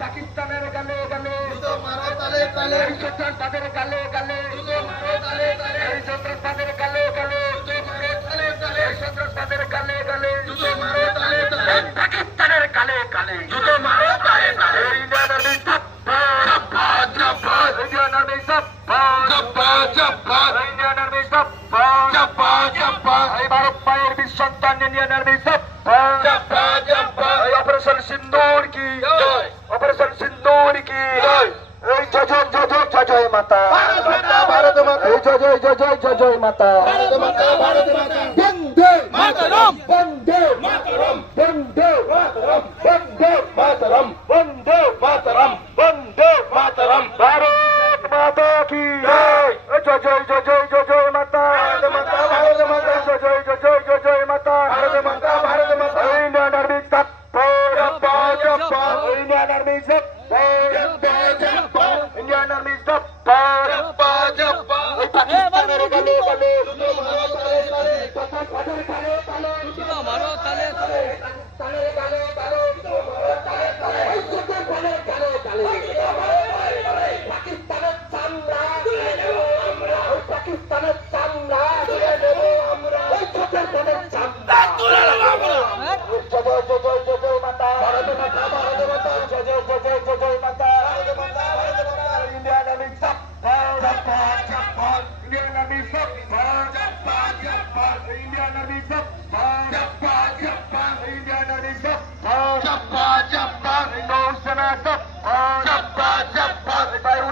পাকিস্তানের গালে গালে। জুতো মারো তালে তালে। এই সন্ত্রাসবাদের গালে গালে। জুতো মারো তালে তালে। এই সন্ত্রাসবাদের গালে গালে। জুতো মারো তালে তালে। এই সন্ত্রাসবাদের গালে গালে। জুতো মারো তালে তালে। পাকিস্তানের গালে গালে। জুতো মারো তালে তালে। ইন্ডিয়ান আর্মি সাব্বাস জাপাত জাপাত ইন্ডিয়ান আর্মি সাব্বাস জাপাত জাপাত ইন্ডিয়ান আর্মি সাব্বাস জাপাত জাপাত এই ভারত সন্তান ইন্ডিয়ান আর্মি সাব্বাস জাপাত জাপাত এই অপারেশন সিন্দুর কি জয়। অপারেশন সিন্দুর কি জয়। এই জয় জয় জয় জয় জয় জয় মাতা ভারত মাতা এই জয় জয় জয় জয় জয় জয় মাতা ভারত মাতা ভারত মাতা বন্দে মাতরম বন্দে ইন্ডিয়ান আর্মি জাপাত জাপাত পাকিস্তানের গালে গালে মারো তালে তালে Jappa, Jappa, Jappa, Indian Army Jappa, Jappa, Jappa, Indian Army Jappa, Jappa, Jappa, Indo Sena Jappa.